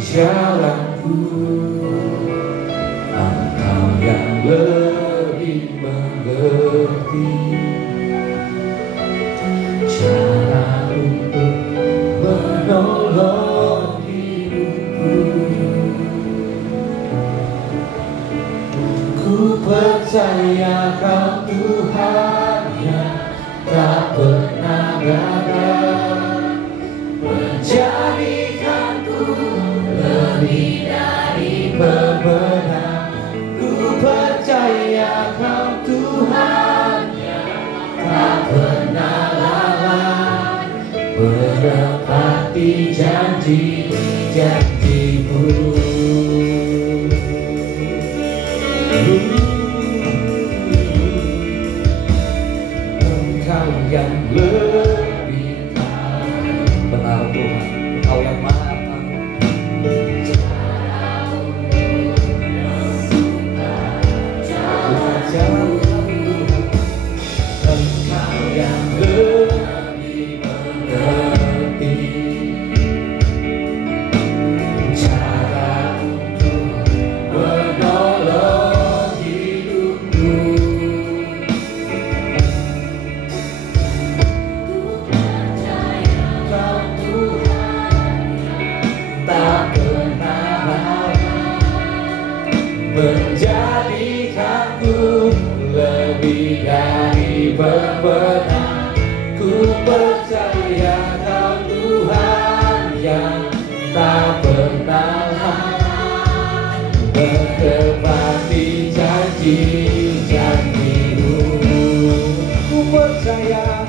jalanku. Engkau yang lebih mengerti cara untuk menolong hidupku. Ku percaya Kau Tuhan yang tak pernah gagal, menjadikanku lebih dari pemenang. Ku percaya Kau Tuhan yang tak pernah lalai, menepati janji-janjimu. Engkau yang lebih tahu, benar Tuhan, Engkau yang maha tahu cara untuk bukan jalan kami Tuhan. Engkau yang lebih mengerti cara untuk menolong hidupku. Kau Tuhan tak pernah lalai, menjadikanku lebih dari pemenang. Ku percaya Kau Tuhan yang tak pernah lalai, menepati janji-janji-Mu. Ku percaya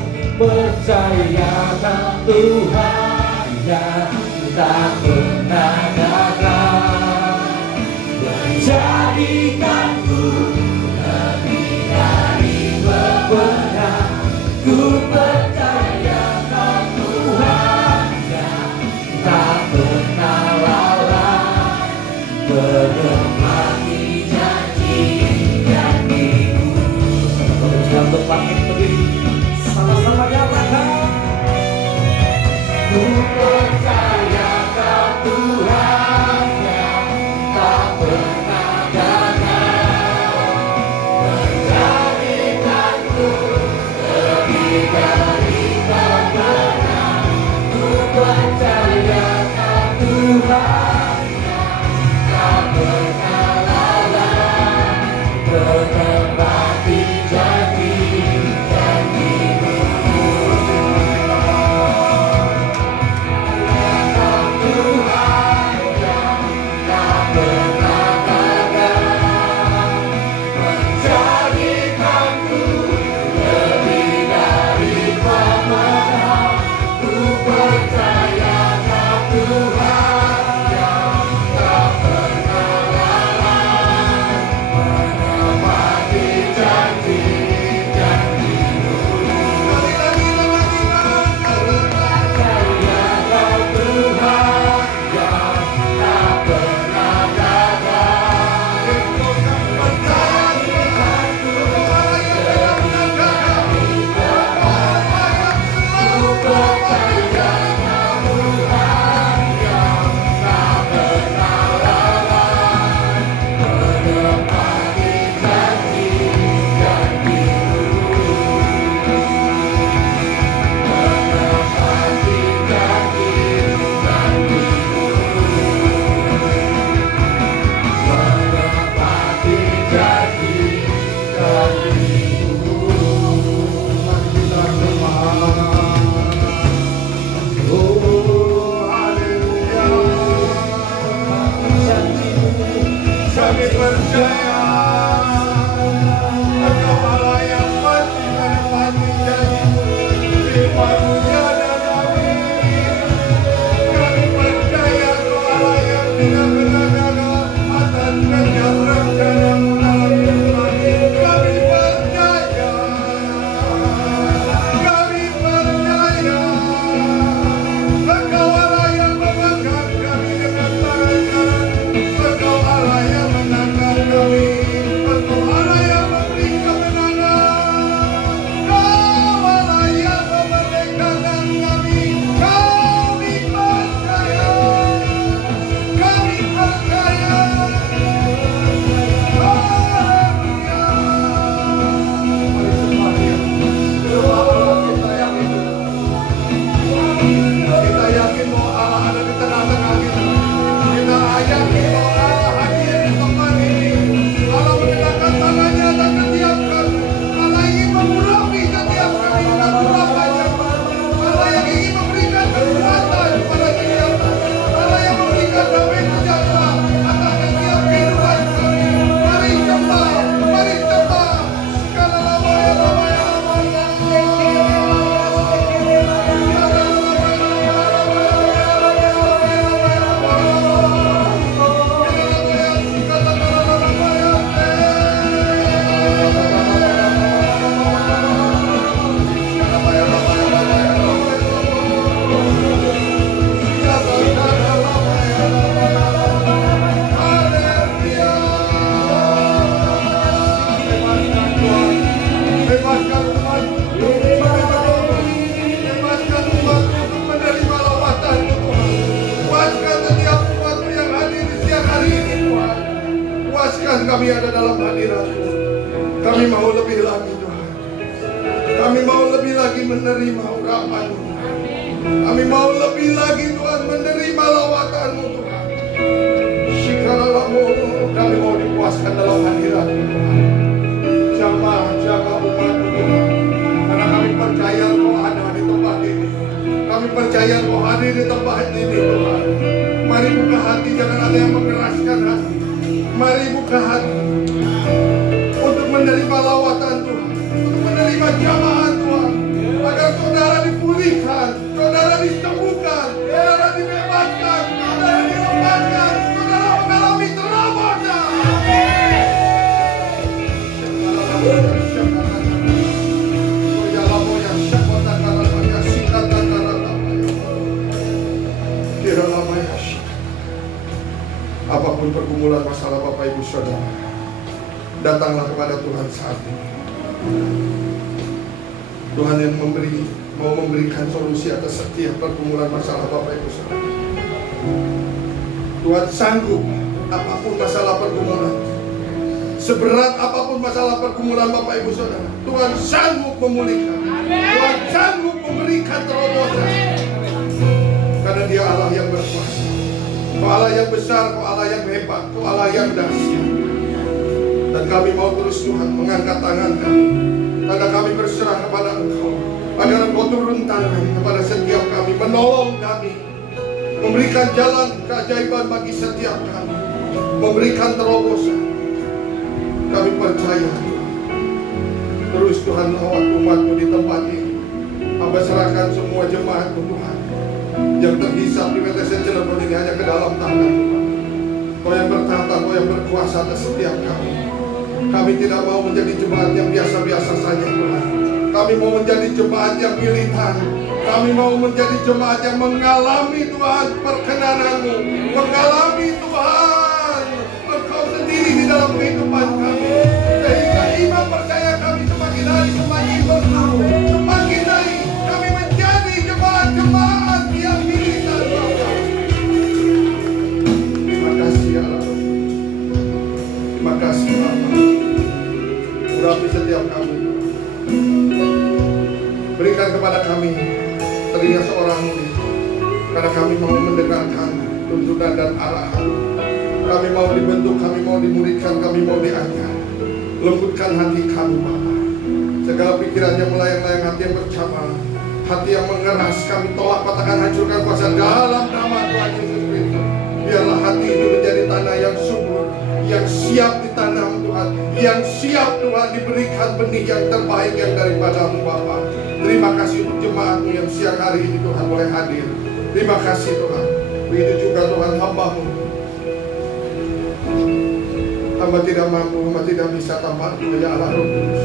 Kau Tuhan yang tak pernah gagal, menjadikanku lebih dari pemenang. Ku percaya Kau Tuhan yang tak pernah lalai, menepati janji-janji-Mu. Kalau sudah berbangkit berdiri, sama-sama nyatakan. Ku percaya Kau kami ada dalam hadirat-Mu. Kami mau lebih lagi Tuhan. Kami mau lebih lagi menerima urapan-Mu. Kami mau lebih lagi Tuhan menerima lawatan-Mu Tuhan. Shikaralamu, kami mau dipuaskan dalam hadirat-Mu Tuhan. Jamah umat-Mu Tuhan. Karena kami percaya Kau ada di tempat ini. Kami percaya Kau hadir di tempat ini Tuhan. Mari buka hati, jangan ada yang mengeraskan hati. Mari buka hati untuk menerima lawatan Tuhan, untuk menerima jamaah Tuhan, agar saudara dipulihkan, saudara disembuhkan, saudara dibebaskan, saudara dilepaskan, saudara mengalami terobosan. Apapun pergumulan masalah Bapak Ibu Saudara, datanglah kepada Tuhan saat ini. Tuhan yang mau memberikan solusi atas setiap pergumulan masalah Bapak Ibu Saudara. Tuhan sanggup apapun masalah pergumulan, seberat apapun masalah pergumulan Bapak Ibu Saudara, Tuhan sanggup memulihkan. Tuhan sanggup memberikan terobosan. Karena Dia Allah yang berkuasa. Kau Allah yang besar, Kau Allah yang hebat, Kau Allah yang dahsyat. Dan kami mau terus Tuhan mengangkat tangan kami, karena kami berserah kepada Engkau, agar Engkau turun tangan kepada setiap kami, menolong kami, memberikan jalan keajaiban bagi setiap kami, memberikan terobosan. Kami percaya terus Tuhan lawat umat-Mu di tempat ini. Hamba serahkan semua jemaat-Mu Tuhan yang terhisap di PTC Cilegon ini hanya ke dalam tangan Tuhan. Kau yang bertata, Kau yang berkuasa atas setiap kami. Kami tidak mau menjadi jemaat yang biasa-biasa saja Tuhan. Kami mau menjadi jemaat yang militan. Kami mau menjadi jemaat yang mengalami Tuhan perkenan-Mu, mengalami Tuhan Engkau sendiri di dalam kehidupan kami, sehingga iman percaya kami semakin hari semakin bertumbuh, semakin hari kami menjadi jemaat-jemaat yang militan Bapa. Terima kasih ya Allah. Terima kasih Bapa. Urapi setiap kami. Berikan kepada kami telinga seorang murid, karena kami mau mendengarkan tuntunan dan arahan. Kami mau dibentuk, kami mau dimuridkan, kami mau diajar. Lembutkan hati kami Bapa. Segala pikiran yang melayang-layang, hati yang bercabang, hati yang mengeras, kami tolak, patahkan, hancurkan kuasa dalam nama Tuhan Yesus Kristus. Biarlah hati itu menjadi tanah yang subur, yang siap ditanam Tuhan, yang siap Tuhan diberikan benih yang terbaik yang daripada-Mu Bapa. Terima kasih untuk jemaat-Mu yang siang hari ini Tuhan boleh hadir. Terima kasih Tuhan. Begitu juga Tuhan hamba-Mu. Hamba tidak mampu, hamba tidak bisa tanpa Engkau ya Allah Roh Kudus.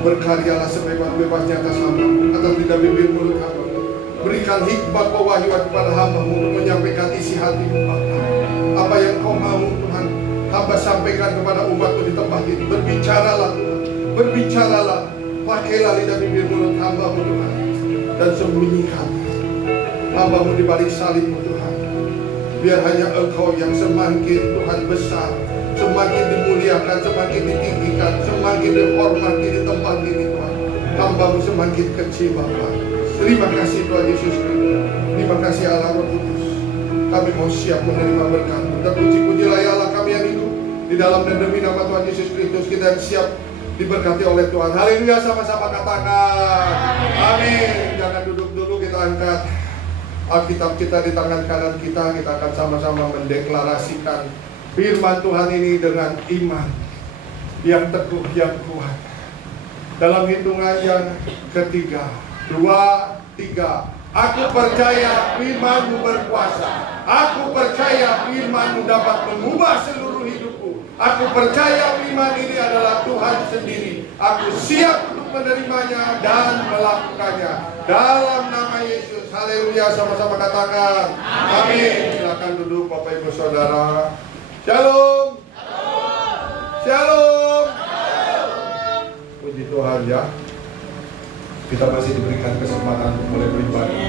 Berkaryalah sebebas-bebasnya atas hamba-Mu, atas lidah bibir mulut hamba-Mu. Berikan hikmat pewahyuan kepada hamba-Mu untuk menyampaikan isi hati-Mu Bapa. Apa yang Kau mau Tuhan, hamba sampaikan kepada umat-Mu di tempat ini. Berbicaralah Tuhan, berbicaralah. Pakailah lidah bibir mulut hamba-Mu Tuhan, dan sembunyikan hamba-Mu di balik salib-Mu Tuhan. Biar hanya Engkau yang semakin Tuhan besar, semakin dimuliakan, semakin ditinggikan, semakin dihormati di tempat ini Tuhan. Hamba-Mu semakin kecil Bapa. Terima kasih Tuhan Yesus Kristus. Terima kasih Allah Roh Kudus. Kami mau siap menerima berkat-Mu. Terpuji-pujilah ya Allah kami yang hidup di dalam dan demi nama Tuhan Yesus Kristus. Kita yang siap diberkati oleh Tuhan. Haleluya, sama-sama katakan amin. Jangan duduk dulu, kita angkat Alkitab kita di tangan kanan kita. Kita akan sama-sama mendeklarasikan firman Tuhan ini dengan iman yang teguh, yang kuat. Dalam hitungan yang ketiga, 2, 3. Aku percaya firman-Mu berkuasa. Aku percaya firman-Mu dapat mengubah seluruh hidupku. Aku percaya firman ini adalah Tuhan sendiri. Aku siap untuk menerimanya dan melakukannya. Dalam nama Yesus. Haleluya, sama-sama katakan amin. Silakan duduk Bapak Ibu Saudara. Shalom. Shalom. Puji Tuhan ya. Kita masih diberikan kesempatan untuk mulai beribadah.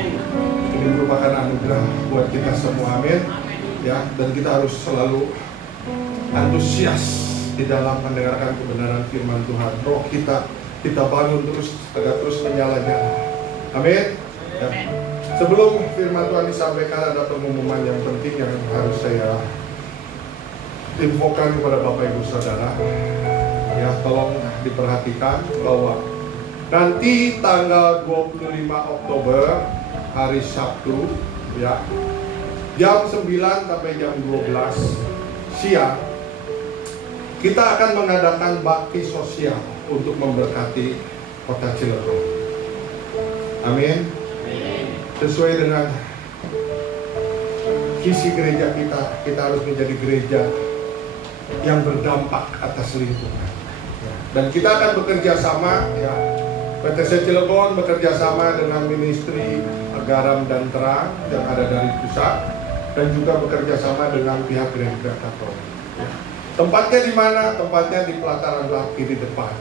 Ini merupakan anugerah buat kita semua, amin. Ya, dan kita harus selalu antusias di dalam mendengarkan kebenaran firman Tuhan. Roh kita bangun terus agar terus menyala-nyala. Amin. Ya. Sebelum firman Tuhan disampaikan, ada pengumuman yang penting yang harus saya infokan kepada Bapak Ibu Saudara. Ya, tolong diperhatikan bahwa nanti tanggal 25 Oktober hari Sabtu, ya, jam 9 sampai jam 12 siang, kita akan mengadakan bakti sosial untuk memberkati kota Cilegon. Amin. Sesuai dengan visi gereja kita harus menjadi gereja yang berdampak atas lingkungan. Dan kita akan bekerja sama, ya, PTC Cilegon bekerja sama dengan Ministry Garam dan Terang yang ada dari pusat, dan juga bekerja sama dengan pihak gereja Katolik. Ya. Tempatnya di mana? Tempatnya di pelataran bakti di depan.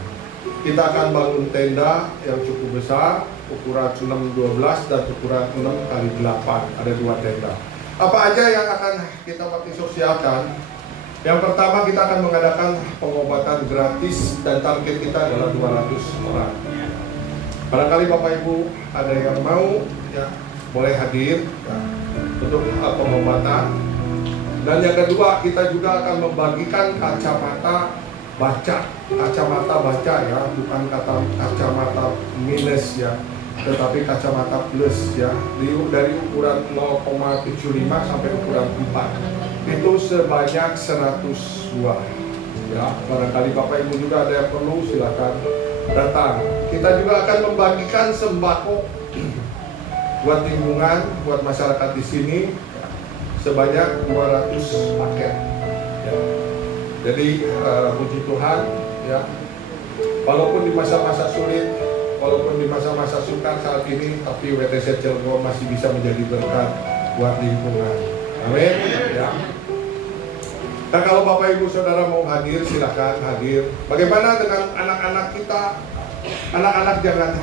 Kita akan bangun tenda yang cukup besar, ukuran 6x12 dan ukuran 6x8. Ada 2 tenda. Apa aja yang akan kita bakti sosialkan? Yang pertama, kita akan mengadakan pengobatan gratis dan target kita adalah 200 orang. Barangkali Bapak Ibu ada yang mau, ya, boleh hadir, ya, untuk pengobatan. Dan yang kedua, kita juga akan membagikan kacamata baca, ya, bukan kacamata minus, ya, tetapi kacamata plus, ya, dari ukuran 0,75 sampai ukuran 4. Itu sebanyak 100 buah. Ya, barangkali Bapak Ibu juga ada yang perlu, silakan datang. Kita juga akan membagikan sembako buat lingkungan, buat masyarakat di sini, sebanyak 200 paket. Ya. Jadi puji Tuhan, ya, walaupun di masa-masa sulit, walaupun di masa-masa sukar saat ini, tapi WTC Cilegon masih bisa menjadi berkat buat lingkungan. Amin. Ya. Nah, kalau Bapak Ibu Saudara mau hadir, silakan hadir. Bagaimana dengan anak-anak kita? Anak-anak jangan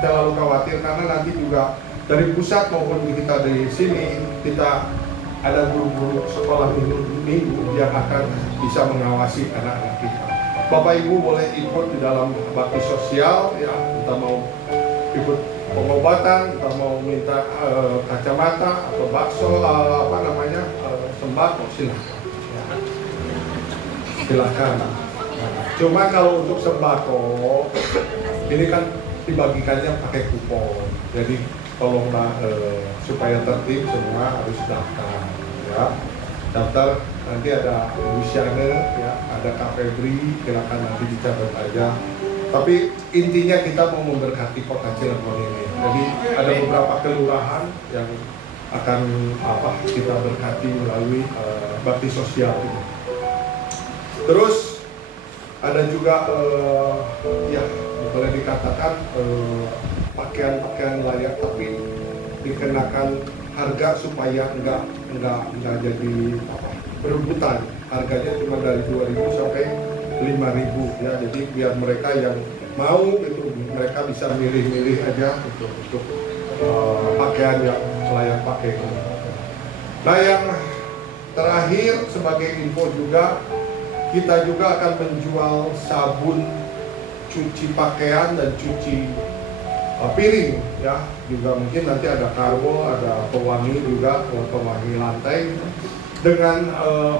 terlalu khawatir, karena nanti juga dari pusat maupun kita di sini, kita ada guru-guru sekolah minggu yang akan bisa mengawasi anak-anak kita. Bapak Ibu boleh ikut di dalam bakti sosial, ya, kita mau ikut pengobatan, kita mau minta kacamata atau bakso, sembako, silahkan. Cuma kalau untuk sembako ini kan dibagikannya pakai kupon, jadi tolonglah supaya tertib semua harus daftar, ya. Daftar, nanti ada Luciane, ya, ada Kak Febri, silakan nanti dicatat aja. Tapi intinya kita mau memberkati kota Cilegon ini. Jadi ada beberapa kelurahan yang akan kita berkati melalui bakti sosial ini. Terus ada juga ya, boleh dikatakan pakaian-pakaian layak, tapi dikenakan harga supaya enggak jadi berebutan. Harganya cuma dari 2.000 sampai 5.000, ya. Jadi biar mereka yang mau itu mereka bisa milih-milih aja untuk pakaian yang layak pakai. Nah, yang terakhir sebagai info juga, kita juga akan menjual sabun cuci pakaian dan cuci piring, ya. Juga mungkin nanti ada karbo, ada pewangi juga, pewangi lantai dengan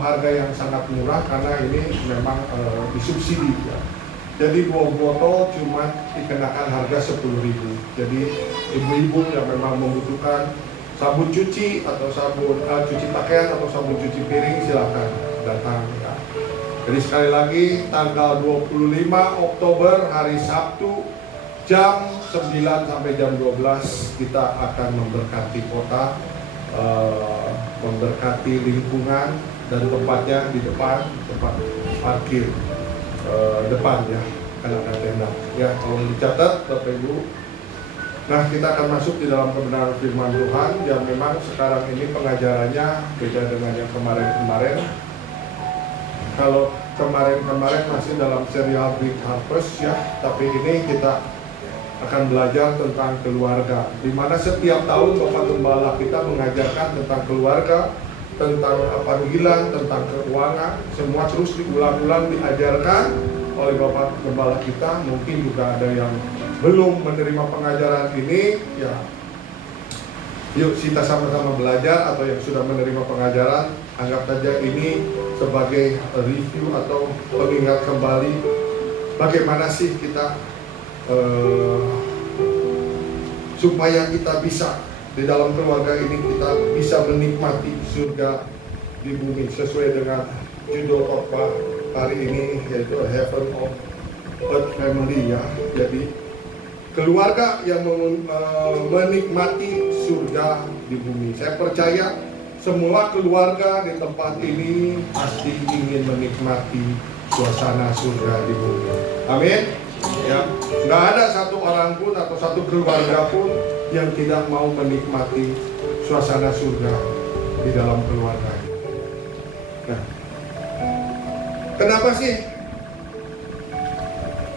harga yang sangat murah karena ini memang disubsidi, ya. Jadi 2 botol cuma dikenakan harga 10.000. Jadi ibu-ibu yang memang membutuhkan sabun cuci atau sabun cuci pakaian atau sabun cuci piring, silakan datang, ya. Jadi sekali lagi tanggal 25 Oktober hari Sabtu jam 9 sampai jam 12 kita akan memberkati kota, memberkati lingkungan, dan tempatnya di depan, tempat parkir depan, ya, kan ada tenda, ya. Kalau dicatat Bapak Ibu. Nah, kita akan masuk di dalam kebenaran firman Tuhan yang memang sekarang ini pengajarannya beda dengan yang kemarin-kemarin. Kalau kemarin masih dalam serial Big Harvest, ya, tapi ini kita akan belajar tentang keluarga, di mana setiap tahun Bapak Gembala kita mengajarkan tentang keluarga, tentang panggilan, tentang keuangan, semua terus diulang-ulang diajarkan oleh Bapak Gembala kita. Mungkin juga ada yang belum menerima pengajaran ini, ya yuk kita sama-sama belajar. Atau yang sudah menerima pengajaran, anggap saja ini sebagai review atau pengingat kembali bagaimana sih kita supaya kita bisa di dalam keluarga ini kita bisa menikmati surga di bumi sesuai dengan judul khotbah hari ini, yaitu Heaven of Earth Family, ya. Jadi keluarga yang menikmati surga di bumi. Saya percaya semua keluarga di tempat ini pasti ingin menikmati suasana surga di bumi. Amin. Ya, nggak ada satu orang pun atau satu keluarga pun yang tidak mau menikmati suasana surga di dalam keluarga. Nah, kenapa sih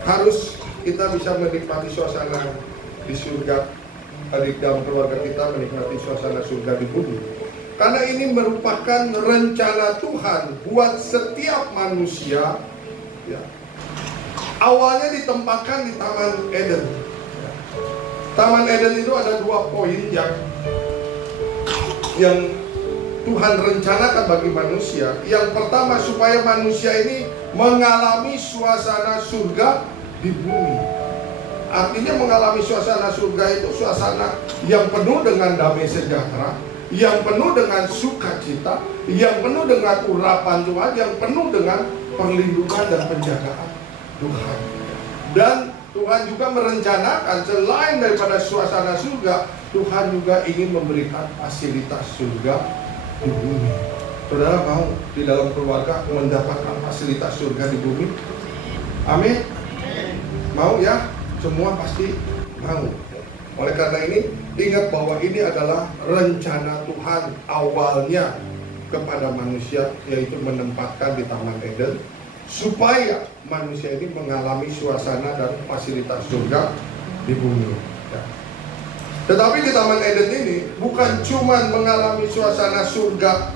harus kita bisa menikmati suasana di surga, di dalam keluarga kita menikmati suasana surga di bumi? Karena ini merupakan rencana Tuhan buat setiap manusia, ya. Awalnya ditempatkan di Taman Eden. Taman Eden itu ada 2 poin yang Tuhan rencanakan bagi manusia. Yang pertama, supaya manusia ini mengalami suasana surga di bumi. Artinya mengalami suasana surga itu suasana yang penuh dengan damai sejahtera, yang penuh dengan sukacita, yang penuh dengan urapan Tuhan, yang penuh dengan perlindungan dan penjagaan Tuhan. Dan Tuhan juga merencanakan selain daripada suasana surga, Tuhan juga ingin memberikan fasilitas surga di bumi. Saudara mau di dalam keluarga mendapatkan fasilitas surga di bumi? Amin. Mau ya? Semua pasti mau. Oleh karena ini, ingat bahwa ini adalah rencana Tuhan awalnya kepada manusia, yaitu menempatkan di Taman Eden supaya manusia ini mengalami suasana dan fasilitas surga di bumi. Ya. Tetapi di Taman Eden ini bukan cuma mengalami suasana surga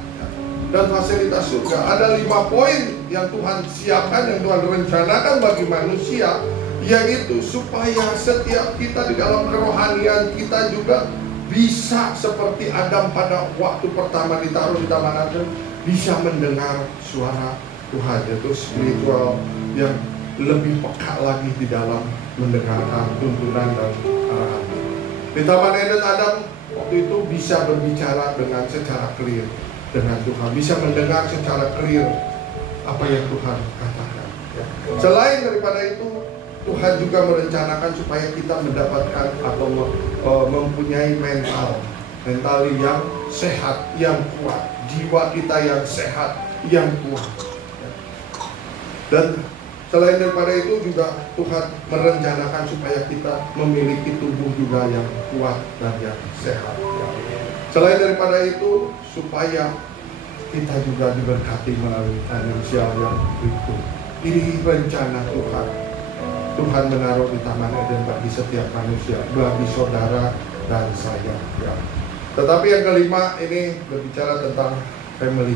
dan fasilitas surga. Ada 5 poin yang Tuhan siapkan, yang Tuhan rencanakan bagi manusia, yaitu supaya setiap kita di dalam kerohanian kita juga bisa seperti Adam pada waktu pertama ditaruh di Taman Eden, bisa mendengar suara Tuhan, yaitu spiritual yang lebih peka lagi di dalam mendengarkan tuntunan dan arahan. Di Taman Eden, Adam waktu itu bisa berbicara dengan secara clear dengan Tuhan, bisa mendengar secara clear apa yang Tuhan katakan. Ya. Selain daripada itu, Tuhan juga merencanakan supaya kita mendapatkan atau mempunyai mental yang sehat, yang kuat, jiwa kita yang sehat, yang kuat. Dan selain daripada itu juga Tuhan merencanakan supaya kita memiliki tubuh juga yang kuat dan yang sehat. Selain daripada itu, supaya kita juga diberkati melalui finansial yang itu. Ini rencana Tuhan. Tuhan menaruh di Taman Eden bagi setiap manusia, bagi saudara dan saya. Ya. Tetapi yang kelima ini berbicara tentang family,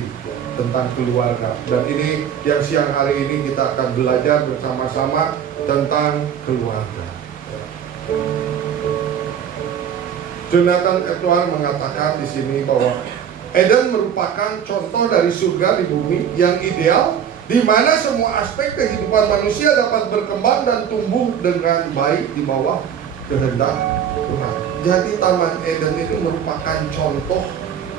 tentang keluarga. Dan ini yang siang hari ini kita akan belajar bersama-sama tentang keluarga. Jonathan Edwards mengatakan di sini bahwa Eden merupakan contoh dari surga di bumi yang ideal, di mana semua aspek kehidupan manusia dapat berkembang dan tumbuh dengan baik di bawah kehendak Tuhan. Jadi Taman Eden itu merupakan contoh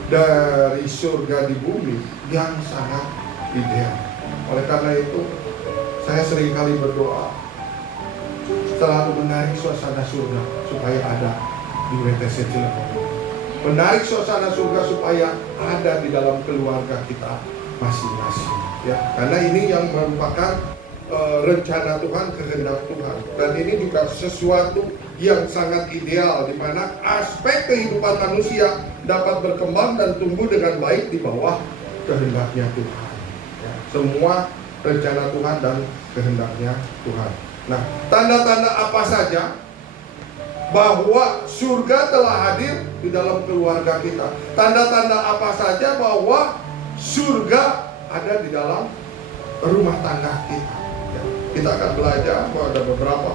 dari surga di bumi yang sangat ideal. Oleh karena itu, saya seringkali berdoa selalu menarik suasana surga supaya ada di WTC Cilegon. Menarik suasana surga supaya ada di dalam keluarga kita masing-masing. Ya, karena ini yang merupakan rencana Tuhan, kehendak Tuhan. Dan ini juga sesuatu yang sangat ideal, di mana aspek kehidupan manusia dapat berkembang dan tumbuh dengan baik di bawah kehendaknya Tuhan. Ya, semua rencana Tuhan dan kehendaknya Tuhan. Nah, tanda-tanda apa saja bahwa surga telah hadir di dalam keluarga kita. Tanda-tanda apa saja bahwa surga ada di dalam rumah tangga kita. Ya, kita akan belajar bahwa ada beberapa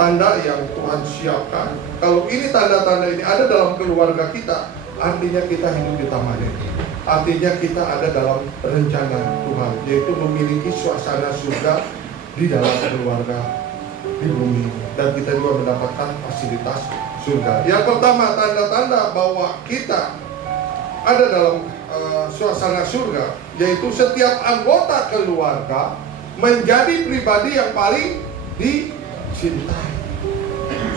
tanda yang Tuhan siapkan. Kalau ini tanda-tanda ini ada dalam keluarga kita, artinya kita hidup di taman ini. Artinya kita ada dalam rencana Tuhan, yaitu memiliki suasana surga di dalam keluarga di bumi. Dan kita juga mendapatkan fasilitas surga. Yang pertama, tanda-tanda bahwa kita ada dalam suasana surga, yaitu setiap anggota keluarga menjadi pribadi yang paling dicintai.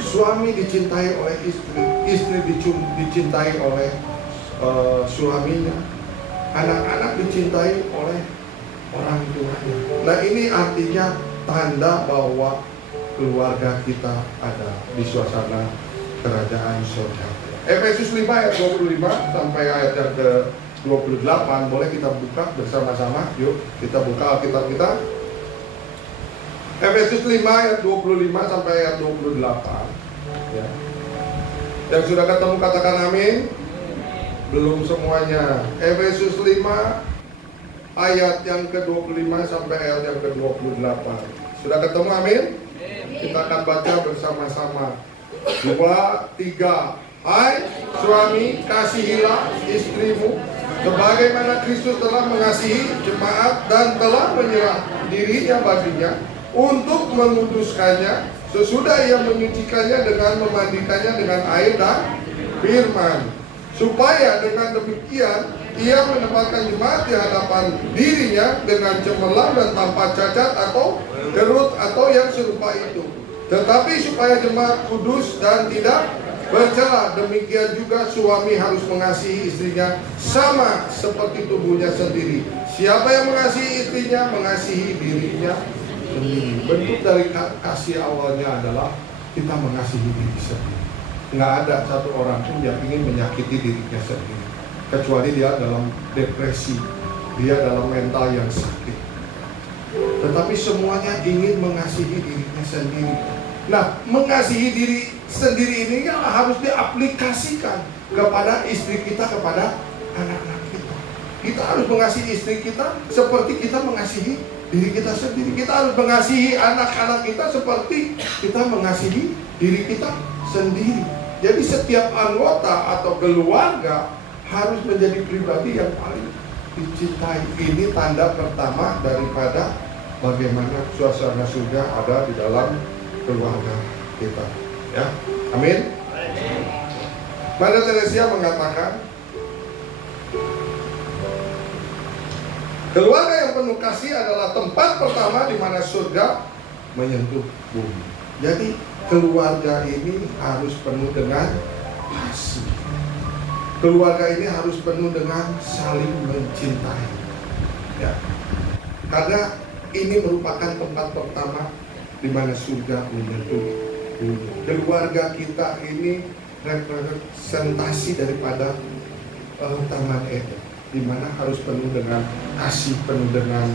Suami dicintai oleh istri, istri dicintai oleh suaminya, anak-anak dicintai oleh orang tuanya. Nah, ini artinya tanda bahwa keluarga kita ada di suasana kerajaan surga. Efesus 5 ayat 25 sampai ayat yang ke-28, boleh kita buka bersama-sama. Yuk, kita buka Alkitab kita. Efesus 5 ayat 25 sampai ayat 28. Ya. Yang sudah ketemu katakan amin. Belum semuanya. Efesus 5 ayat yang ke-25 sampai ayat yang ke-28. Sudah ketemu amin? Kita akan baca bersama-sama. 2, 3. Hai suami, kasihilah istrimu sebagaimana Kristus telah mengasihi jemaat dan telah menyerah dirinya baginya untuk menguduskannya sesudah ia menyucikannya dengan memandikannya dengan air dan firman, supaya dengan demikian ia menempatkan jemaat di hadapan dirinya dengan cemerlang dan tanpa cacat atau kerut atau yang serupa itu. Tetapi supaya jemaat kudus dan tidak bercela, demikian juga suami harus mengasihi istrinya sama seperti tubuhnya sendiri. Siapa yang mengasihi istrinya mengasihi dirinya sendiri. Bentuk dari kasih awalnya adalah kita mengasihi diri sendiri. Nggak ada satu orang pun yang ingin menyakiti dirinya sendiri, kecuali dia dalam depresi, dia dalam mental yang sakit. Tetapi semuanya ingin mengasihi dirinya sendiri. Nah, mengasihi diri sendiri ini harus diaplikasikan kepada istri kita, kepada anak-anak kita. Kita harus mengasihi istri kita seperti kita mengasihi diri kita sendiri. Kita harus mengasihi anak-anak kita seperti kita mengasihi diri kita sendiri. Jadi setiap anggota atau keluarga harus menjadi pribadi yang paling dicintai. Ini tanda pertama daripada bagaimana suasana surga ada di dalam keluarga kita. Ya, amin. Mother Teresa mengatakan, keluarga yang penuh kasih adalah tempat pertama di mana surga menyentuh bumi. Jadi keluarga ini harus penuh dengan kasih. Keluarga ini harus penuh dengan saling mencintai. Ya, karena ini merupakan tempat pertama di mana surga menyentuh bumi. Keluarga kita ini representasi daripada Taman Eden, di mana harus penuh dengan kasih, penuh dengan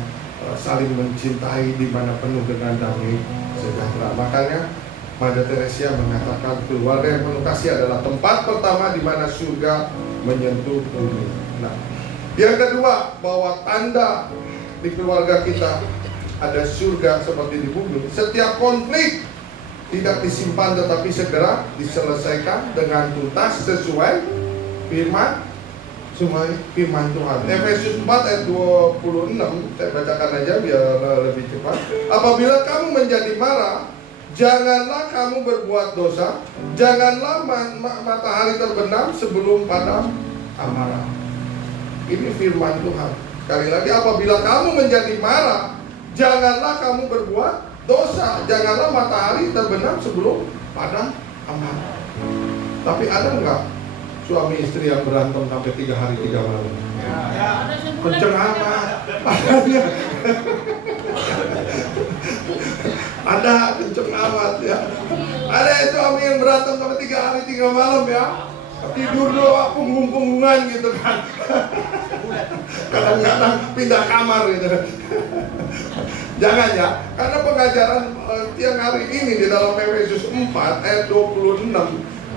saling mencintai, di mana penuh dengan damai sejahtera. Makanya Mother Teresa mengatakan keluarga yang penuh kasih adalah tempat pertama di mana surga menyentuh bumi. Nah, yang kedua, bahwa tanda di keluarga kita ada surga seperti di bumi. Setiap konflik tidak disimpan tetapi segera diselesaikan dengan tuntas sesuai firman Tuhan. Efesus 4 ayat 26, saya bacakan aja biar lebih cepat. Apabila kamu menjadi marah, janganlah kamu berbuat dosa, janganlah matahari terbenam sebelum padam amarah. Ini firman Tuhan. Sekali lagi, apabila kamu menjadi marah, janganlah kamu berbuat dosa, janganlah matahari terbenam sebelum padam amarah. Tapi ada nggak suami istri yang berantem sampai 3 hari 3 malam? Kenceng amat. Ada kenceng amat ya. Ada suami yang berantem sampai 3 hari 3 malam ya. Tidur doang punggung-punggungan gitu kan. Kadang-kadang pindah kamar gitu. Jangan ya, karena pengajaran yang hari ini di dalam Efesus 4 ayat 26,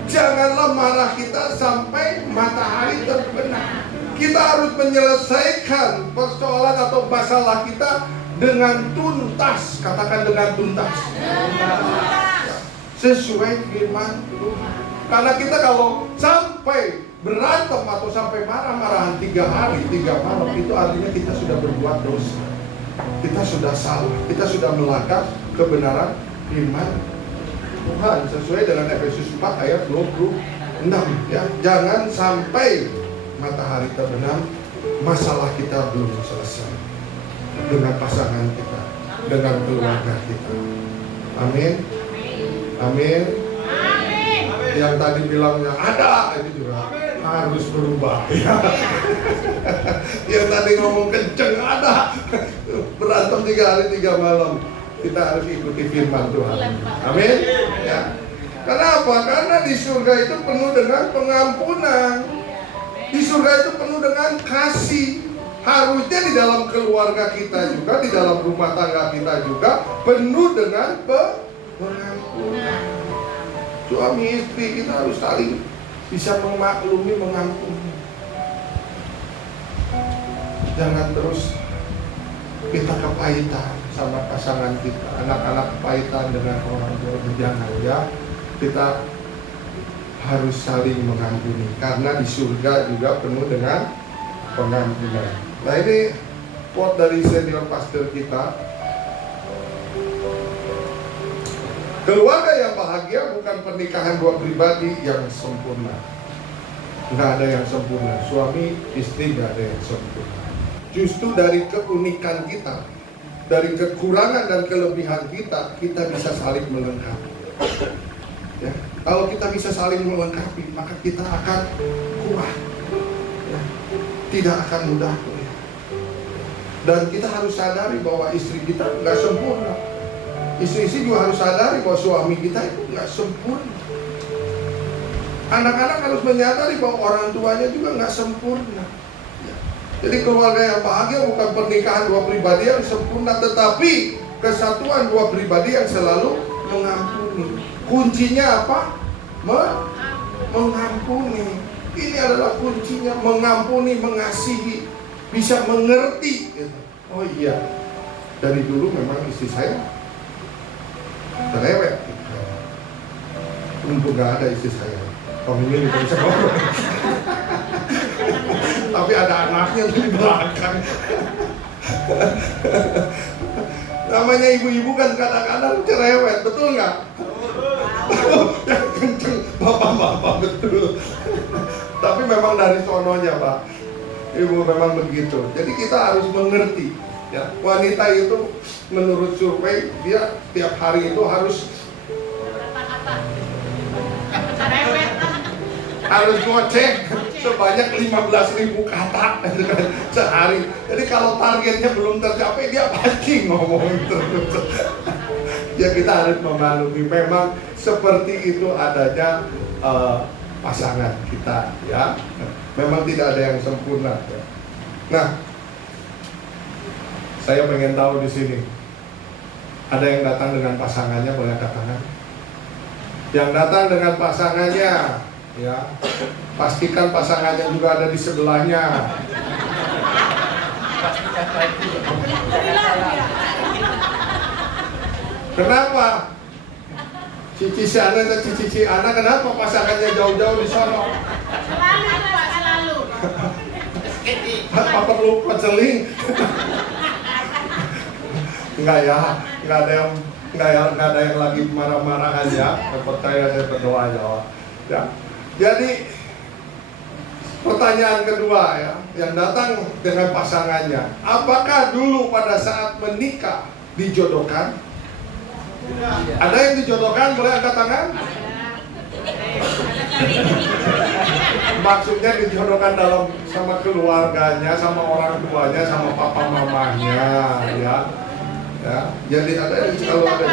janganlah marah kita sampai matahari terbenam. Kita harus menyelesaikan persoalan atau masalah kita dengan tuntas. Katakan dengan tuntas. Sesuai firman Tuhan. Karena kita kalau sampai berantem atau sampai marah-marahan 3 hari 3 malam, itu artinya kita sudah berbuat dosa. Kita sudah salah, kita sudah melanggar kebenaran firman Tuhan sesuai dengan Efesus 4 ayat 26 ya. Jangan sampai matahari terbenam, masalah kita belum selesai dengan pasangan kita, dengan keluarga kita. Amin. Amin. Yang tadi bilangnya ada, itu juga harus berubah ya. Yang tadi ngomong kenceng ada, berantem 3 hari 3 malam, kita harus ikuti firman Tuhan. Amin ya. Kenapa? Karena di surga itu penuh dengan pengampunan. Di surga itu penuh dengan kasih. Harusnya di dalam keluarga kita juga, di dalam rumah tangga kita juga penuh dengan pengampunan. Suami istri kita harus saling bisa memaklumi, mengampuni. Jangan terus kita kepahitan sama pasangan kita, anak-anak kepahitan dengan orang tua. Jangan ya. Kita harus saling mengampuni, karena di surga juga penuh dengan pengampunan. Nah, ini quote dari senior pastor kita. Keluarga yang bahagia bukan pernikahan 2 pribadi yang sempurna. Nggak ada yang sempurna. Suami istri nggak ada yang sempurna. Justru dari keunikan kita, dari kekurangan dan kelebihan kita, kita bisa saling melengkapi. Ya, kalau kita bisa saling melengkapi, maka kita akan kuat. Ya, tidak akan mudah. Dan kita harus sadari bahwa istri kita nggak sempurna. Istri-istri juga harus sadari bahwa suami kita itu nggak sempurna. Anak-anak harus menyadari bahwa orang tuanya juga nggak sempurna. Ya. Jadi keluarga yang bahagia bukan pernikahan 2 pribadi yang sempurna, tetapi kesatuan 2 pribadi yang selalu mengampuni. Kuncinya apa? Mengampuni. Ini adalah kuncinya, mengampuni, mengasihi, bisa mengerti. Oh iya, dari dulu memang istri saya cerewet. Untung gak ada istri saya. Pemimpin itu bisa ngomong. Tapi ada anaknya di belakang. Namanya ibu-ibu kan kadang-kadang cerewet, betul nggak? Yang kenceng bapak-bapak, betul. Tapi memang dari sononya Pak, ibu memang begitu. Jadi kita harus mengerti ya. Wanita itu menurut survei dia tiap hari itu harus ngoceh sebanyak 15.000 kata sehari. Jadi kalau targetnya belum tercapai, dia pasti ngomong terus. Ya kita harus memaklumi, memang seperti itu adanya pasangan kita ya. Memang tidak ada yang sempurna ya. Nah, saya pengen tahu di sini ada yang datang dengan pasangannya, boleh angkat tangan. Yang datang dengan pasangannya ya, pastikan pasangannya juga ada di sebelahnya. Kenapa? Cici si Ana dan cici Ana, kenapa pasangannya jauh-jauh di sana? Selalu. Apa perlu penceling? Enggak ya, enggak ada yang lagi marah-marahan ya. Percaya, saya berdoa jawab. Ya. Jadi pertanyaan kedua ya, yang datang dengan pasangannya, apakah dulu pada saat menikah dijodohkan? Ada yang dijodohkan, boleh angkat tangan? Maksudnya dijodohkan dalam sama keluarganya, sama orang tuanya, sama papa mamanya ya. Ya, jadi ada yang kalau ada.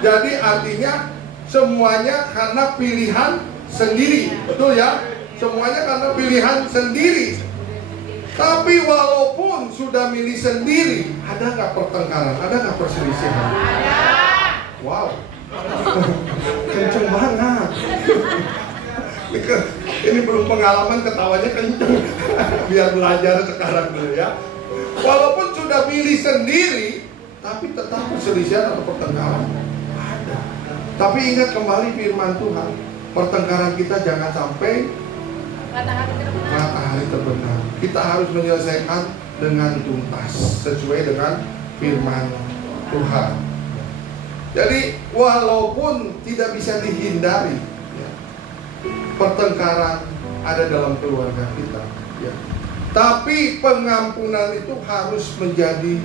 Jadi artinya semuanya karena pilihan sendiri, betul ya? Semuanya karena pilihan sendiri. Tapi walaupun sudah milih sendiri, ada nggak pertengkaran? Ada nggak perselisihan? Ada. Wow, kenceng banget. Ini belum pengalaman, ketawanya kenceng. Biar belajar sekarang dulu ya. Walaupun sudah milih sendiri, tapi tetap perselisihan atau pertengkaran ada. Tapi ingat kembali firman Tuhan, pertengkaran kita jangan sampai matahari terbenam. Kita harus menyelesaikan dengan tuntas sesuai dengan firman Tuhan. Jadi walaupun tidak bisa dihindari ya, pertengkaran ada dalam keluarga kita ya, tapi pengampunan itu harus menjadi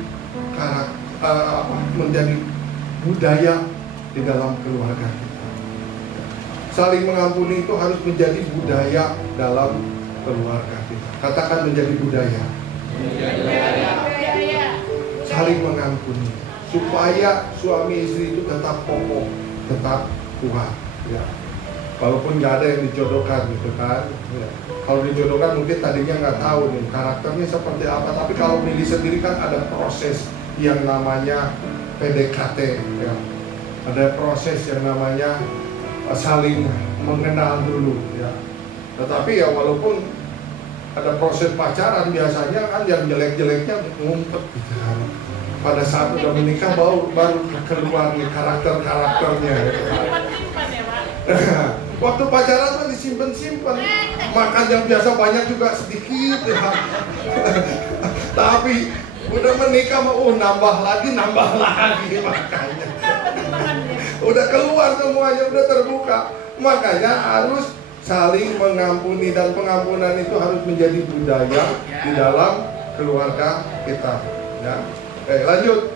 menjadi budaya di dalam keluarga kita. Saling mengampuni itu harus menjadi budaya dalam keluarga kita. Katakan menjadi budaya. Saling mengampuni supaya suami istri itu tetap kokoh, tetap kuat ya. Walaupun nggak ada yang dijodohkan gitu kan ya. Kalau dijodohkan mungkin tadinya nggak tahu nih karakternya seperti apa, tapi kalau milih sendiri kan ada proses yang namanya PDKT ya. Ada proses yang namanya saling mengenal dulu ya. Tetapi ya walaupun ada proses pacaran, biasanya kan yang jelek-jeleknya ngumpet gitu kan. Pada saat udah menikah baru keluar nih karakter-karakternya gitu. Waktu pacaran kan disimpan-simpan, makan yang biasa banyak juga sedikit ya. Tapi udah menikah mau nambah lagi makanya. Udah keluar semuanya, udah terbuka. Makanya harus saling mengampuni, dan pengampunan itu harus menjadi budaya di dalam keluarga kita ya. Oke, lanjut.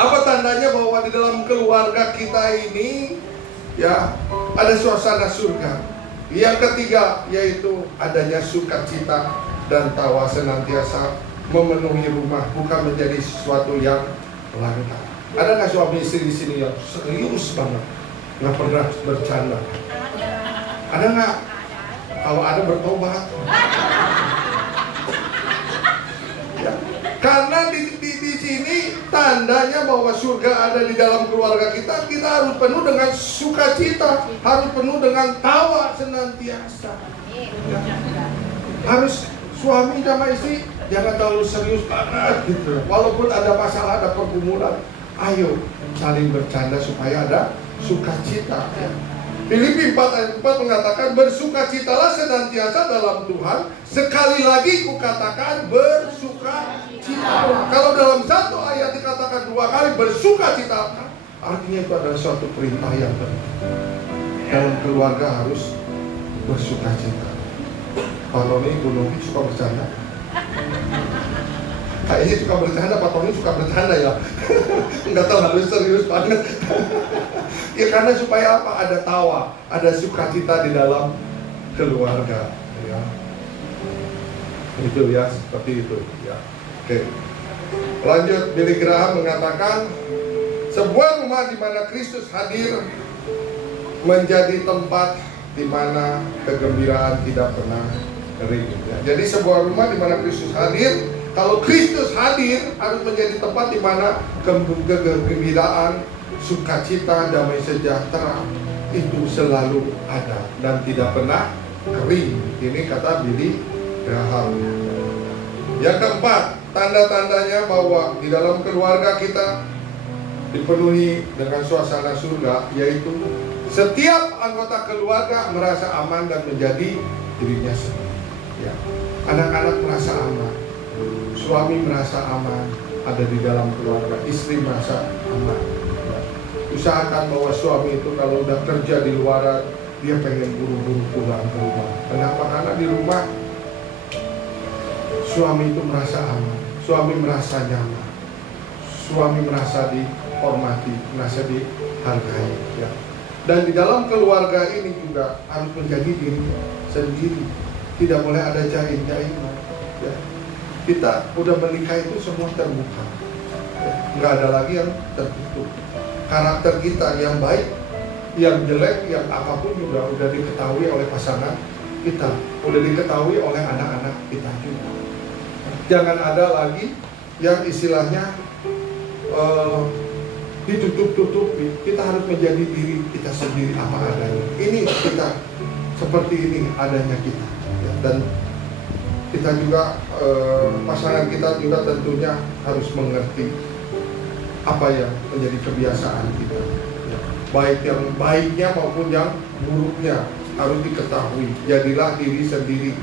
Apa tandanya bahwa di dalam keluarga kita ini ya ada suasana surga? Yang ketiga yaitu adanya sukacita dan tawa senantiasa memenuhi rumah, bukan menjadi sesuatu yang langka. Ada nggak suami istri di sini yang serius banget, nggak pernah bercanda? Ada nggak? Kalau ada bertobat. Ya. Karena di sini tandanya bahwa surga ada di dalam keluarga kita. Kita harus penuh dengan sukacita, harus penuh dengan tawa senantiasa. Ya. Harus suami sama istri jangan terlalu serius banget gitu. Walaupun ada masalah, ada pergumulan, ayo saling bercanda supaya ada sukacita ya. Filipi 4 ayat 4 mengatakan, bersukacitalah senantiasa dalam Tuhan. Sekali lagi kukatakan bersukacitalah. Kalau dalam satu ayat dikatakan 2 kali bersukacitalah, artinya itu adalah suatu perintah yang penting. Dalam keluarga harus bersukacita. Pak Tony, Bu Novi suka bercanda. Kayaknya suka bercanda, Pak Tony suka bercanda ya. Enggak terlalu serius banget. Ya karena supaya apa? Ada tawa, ada sukacita di dalam keluarga ya. Itu ya, seperti itu ya. Oke. Lanjut, Billy Graham mengatakan sebuah rumah di mana Kristus hadir menjadi tempat di mana kegembiraan tidak pernah kering ya. Jadi sebuah rumah di mana Kristus hadir, kalau Kristus hadir harus menjadi tempat di mana kegembiraan, sukacita, damai sejahtera itu selalu ada dan tidak pernah kering. Ini kata Billy Graham. Yang keempat, tanda-tandanya bahwa di dalam keluarga kita dipenuhi dengan suasana surga, yaitu setiap anggota keluarga merasa aman dan menjadi dirinya sendiri ya. Anak-anak merasa aman, suami merasa aman ada di dalam keluarga, istri merasa aman ya. Usahakan bahwa suami itu kalau udah kerja di luar, dia pengen buru-buru pulang ke rumah. Kenapa? Karena di rumah suami itu merasa aman, suami merasa nyaman, suami merasa dihormati, merasa dihargai ya. Dan di dalam keluarga ini juga harus menjadi diri sendiri, tidak boleh ada jaim-jaiman ya. Kita udah menikah itu semua terbuka ya. Nggak ada lagi yang tertutup. Karakter kita yang baik, yang jelek, yang apapun juga udah diketahui oleh pasangan kita, udah diketahui oleh anak-anak kita juga. Jangan ada lagi yang istilahnya ditutup-tutupi. Kita harus menjadi diri kita sendiri apa adanya. Ini kita seperti ini adanya kita. Dan kita juga pasangan kita juga tentunya harus mengerti apa yang menjadi kebiasaan kita. Baik yang baiknya maupun yang buruknya harus diketahui. Jadilah diri sendiri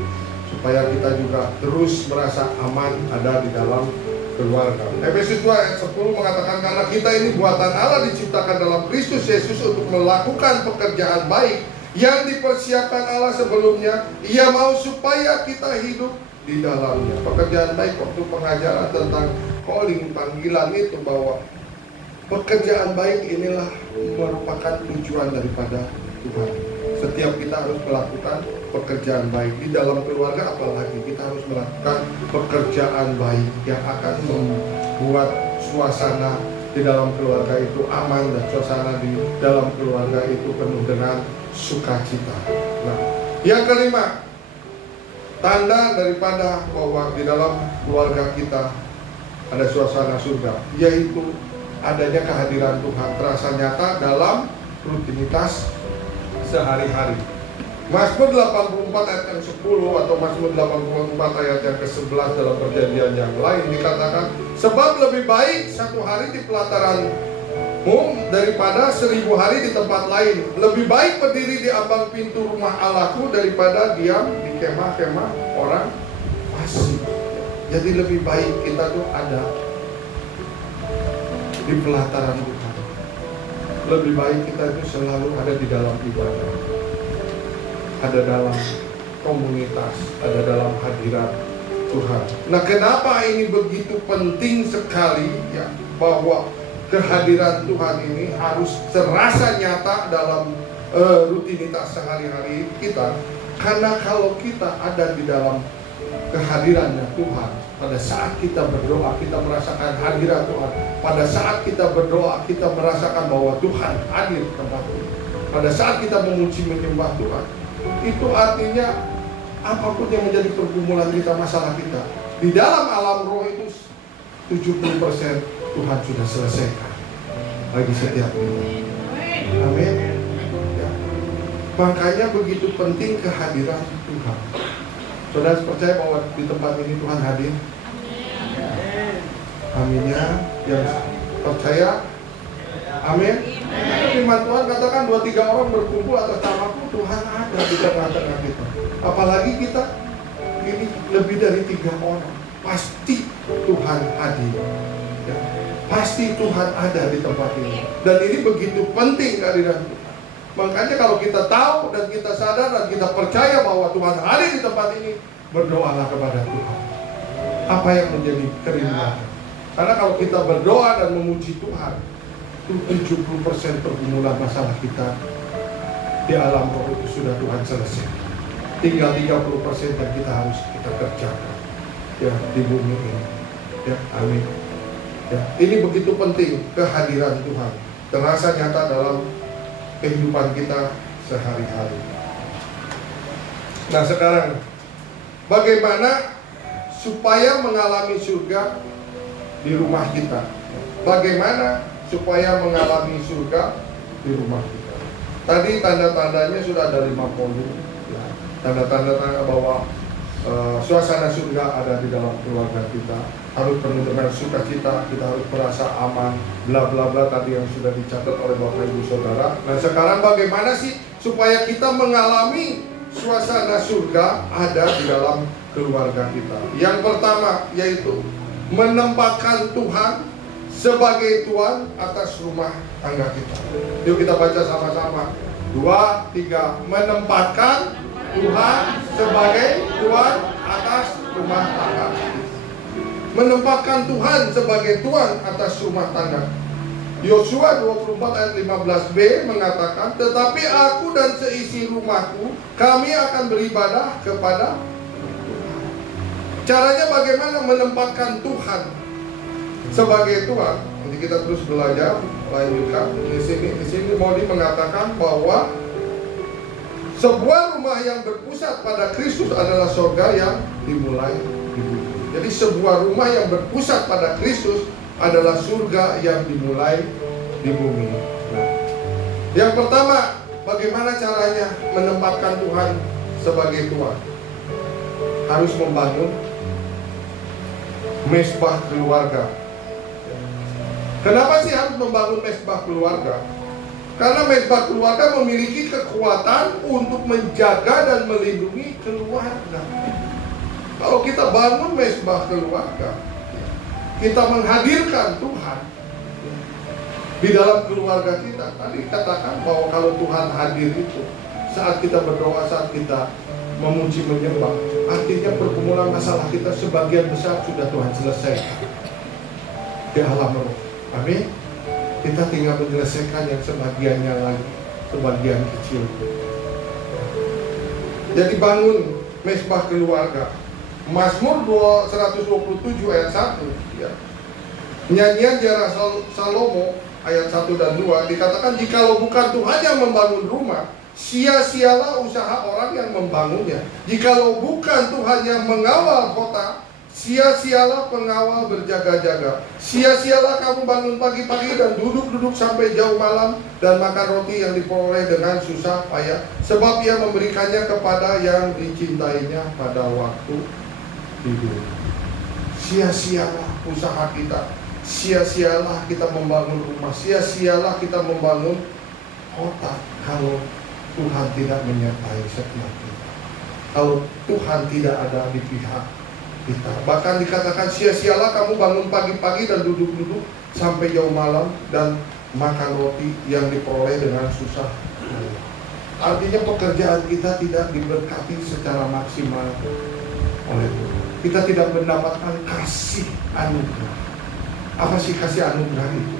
supaya kita juga terus merasa aman ada di dalam keluarga. Efesus 2 ayat 10 mengatakan karena kita ini buatan Allah diciptakan dalam Kristus Yesus untuk melakukan pekerjaan baik yang dipersiapkan Allah sebelumnya. Ia mau supaya kita hidup di dalamnya. Pekerjaan baik waktu pengajaran tentang calling, panggilan itu bahwa pekerjaan baik inilah merupakan tujuan daripada Tuhan. Setiap kita harus melakukan pekerjaan baik di dalam keluarga, apalagi kita harus melakukan pekerjaan baik yang akan membuat suasana di dalam keluarga itu aman dan suasana di dalam keluarga itu penuh dengan sukacita. Nah, yang kelima, tanda daripada bahwa di dalam keluarga kita ada suasana surga, yaitu adanya kehadiran Tuhan terasa nyata dalam rutinitas sehari-hari. Mazmur 84 ayat yang 10 atau Mazmur 84 ayat yang ke-11 dalam perjanjian yang lain dikatakan, sebab lebih baik satu hari di pelataranmu daripada 1000 hari di tempat lain. Lebih baik berdiri di ambang pintu rumah Allahku daripada diam di kemah-kemah orang fasik. Jadi lebih baik kita tuh ada di pelataran Tuhan. Lebih baik kita itu selalu ada di dalam ibadah, ada dalam komunitas, ada dalam hadirat Tuhan. Nah, kenapa ini begitu penting sekali ya, bahwa kehadiran Tuhan ini harus terasa nyata dalam rutinitas sehari-hari kita. Karena kalau kita ada di dalam kehadirannya Tuhan, pada saat kita berdoa kita merasakan hadirat Tuhan. Pada saat kita berdoa kita merasakan bahwa Tuhan hadir di tempat ini. Pada saat kita memuji menyembah Tuhan, itu artinya apapun yang menjadi pergumulan kita, masalah kita, di dalam alam roh itu 70% Tuhan sudah selesaikan bagi setiap kita. Amin. Ya. Makanya begitu penting kehadiran Tuhan. Saudara percaya bahwa di tempat ini Tuhan hadir? Aminnya. Yang percaya? Amin. Firman Tuhan katakan 2-3 orang berkumpul atas namaku, Tuhan ada di tengah-tengah kita. Apalagi kita ini lebih dari 3 orang, pasti Tuhan hadir. Ya. Pasti Tuhan ada di tempat ini. Dan ini begitu penting kehadiran Tuhan. Makanya kalau kita tahu dan kita sadar dan kita percaya bahwa Tuhan hadir di tempat ini, berdoalah kepada Tuhan. Apa yang menjadi kerinduan? Karena kalau kita berdoa dan memuji Tuhan, 70% pergumulan masalah kita di alam roh itu sudah Tuhan selesai. Tinggal 30% yang kita harus kita kerjakan ya di bumi ini. Ya, amin. Ya, ini begitu penting kehadiran Tuhan terasa nyata dalam kehidupan kita sehari-hari. Nah, sekarang bagaimana supaya mengalami surga di rumah kita? Bagaimana supaya mengalami surga di rumah kita? Tadi tanda-tandanya sudah ada 50 ya. Tanda-tanda bahwa suasana surga ada di dalam keluarga kita. Harus penuh dengan sukacita, kita harus merasa aman, bla bla bla tadi yang sudah dicatat oleh Bapak Ibu Saudara. Nah, sekarang bagaimana sih supaya kita mengalami suasana surga ada di dalam keluarga kita? Yang pertama yaitu menempatkan Tuhan sebagai Tuhan atas rumah tangga kita. Yuk kita baca sama-sama. 2, 3. Menempatkan Tuhan sebagai Tuhan atas rumah tangga. Menempatkan Tuhan sebagai Tuhan atas rumah tangga. Yosua 24 ayat 15b mengatakan, tetapi aku dan seisi rumahku, kami akan beribadah kepada Tuhan. Caranya bagaimana menempatkan Tuhan sebagai Tuhan? Nanti kita terus belajar, lanjutkan. Di sini Modi mengatakan bahwa sebuah rumah yang berpusat pada Kristus adalah surga yang dimulai di bumi. Jadi sebuah rumah yang berpusat pada Kristus adalah surga yang dimulai di bumi. Nah, yang pertama, bagaimana caranya menempatkan Tuhan sebagai Tuhan? Harus membangun mesbah keluarga. Kenapa sih harus membangun mesbah keluarga? Karena mesbah keluarga memiliki kekuatan untuk menjaga dan melindungi keluarga. Kalau kita bangun mesbah keluarga, kita menghadirkan Tuhan di dalam keluarga kita. Tadi katakan bahwa kalau Tuhan hadir itu saat kita berdoa, saat kita memuji menyembah, artinya pergumulan masalah kita sebagian besar sudah Tuhan selesaikan di alam roh. Amin. Kita tinggal menyelesaikan yang sebagiannya lagi, sebagian kecil. Jadi bangun mesbah keluarga. Mazmur 127 ayat 1 ya. Nyanyian Jara Salomo ayat 1 dan 2 dikatakan, jikalau bukan Tuhan yang membangun rumah, sia-sialah usaha orang yang membangunnya. Jikalau bukan Tuhan yang mengawal kota, sia-sialah pengawal berjaga-jaga. Sia-sialah kamu bangun pagi-pagi dan duduk-duduk sampai jauh malam, dan makan roti yang diperoleh dengan susah payah, sebab ia memberikannya kepada yang dicintainya pada waktu tidur. Sia-sialah usaha kita, sia-sialah kita membangun rumah, sia-sialah kita membangun kota kalau Tuhan tidak menyertai setiap kita, kalau Tuhan tidak ada di pihak kita. Bahkan dikatakan sia-sialah kamu bangun pagi-pagi dan duduk-duduk sampai jauh malam, dan makan roti yang diperoleh dengan susah. Artinya pekerjaan kita tidak diberkati secara maksimal oleh Tuhan. Kita tidak mendapatkan kasih anugerah. Apa sih kasih anugerah itu?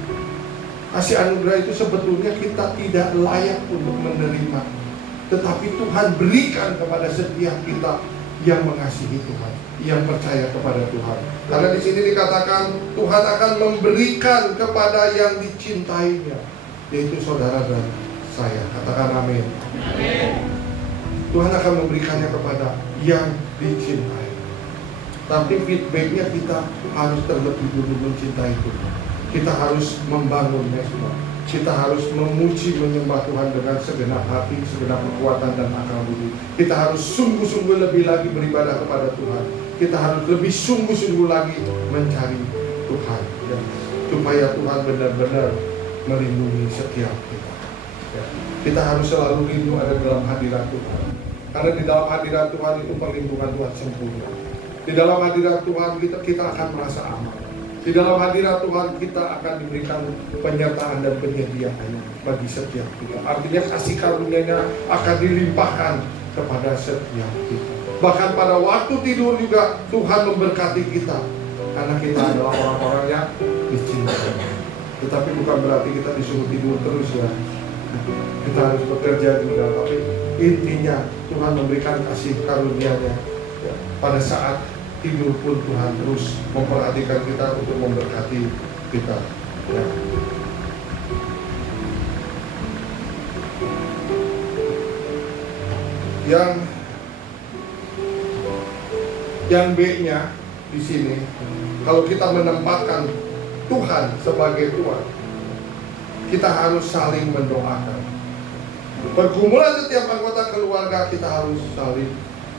Kasih anugerah itu sebetulnya kita tidak layak untuk menerima, tetapi Tuhan berikan kepada setiap kita yang mengasihi Tuhan, yang percaya kepada Tuhan. Karena di sini dikatakan Tuhan akan memberikan kepada yang dicintainya, yaitu saudara dan saya. Katakan amin. Amin. Tuhan akan memberikannya kepada yang dicintai. Tapi feedbacknya kita harus terlebih dulu mencintai Tuhan. Kita harus membangun mesbah. Kita harus memuji menyembah Tuhan dengan segenap hati, segenap kekuatan dan akal budi. Kita harus sungguh-sungguh lebih lagi beribadah kepada Tuhan. Kita harus lebih sungguh-sungguh lagi mencari Tuhan, ya, supaya Tuhan benar-benar melindungi setiap kita. Ya. Kita harus selalu rindu ada dalam hadirat Tuhan. Karena di dalam hadirat Tuhan itu perlindungan Tuhan sempurna. Di dalam hadirat Tuhan kita akan merasa aman. Di dalam hadirat Tuhan kita akan diberikan penyertaan dan penyediaan bagi setiap kita. Artinya kasih karunia-Nya akan dilimpahkan kepada setiap kita. Bahkan pada waktu tidur juga Tuhan memberkati kita, karena kita adalah orang-orang yang dicintai. Tetapi bukan berarti kita disuruh tidur terus ya. Kita harus bekerja juga. Tapi intinya Tuhan memberikan kasih karunia-Nya ya. Pada saat tidur pun Tuhan terus memperhatikan kita untuk memberkati kita ya. Yang B-nya di sini, kalau kita menempatkan Tuhan sebagai Tuhan, kita harus saling mendoakan. Pergumulan setiap anggota keluarga kita harus saling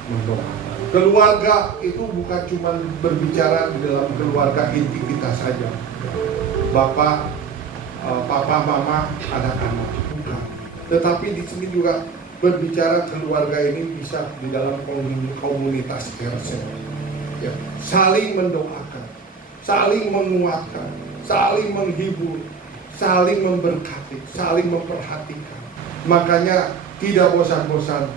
mendoakan. Keluarga itu bukan cuma berbicara di dalam keluarga inti kita saja. Bapak, papa, mama, anak-anak, bukan. Tetapi di sini juga berbicara keluarga ini bisa di dalam komunitas Kersel. Ya, saling mendoakan, saling menguatkan, saling menghibur, saling memberkati, saling memperhatikan. Makanya tidak bosan-bosan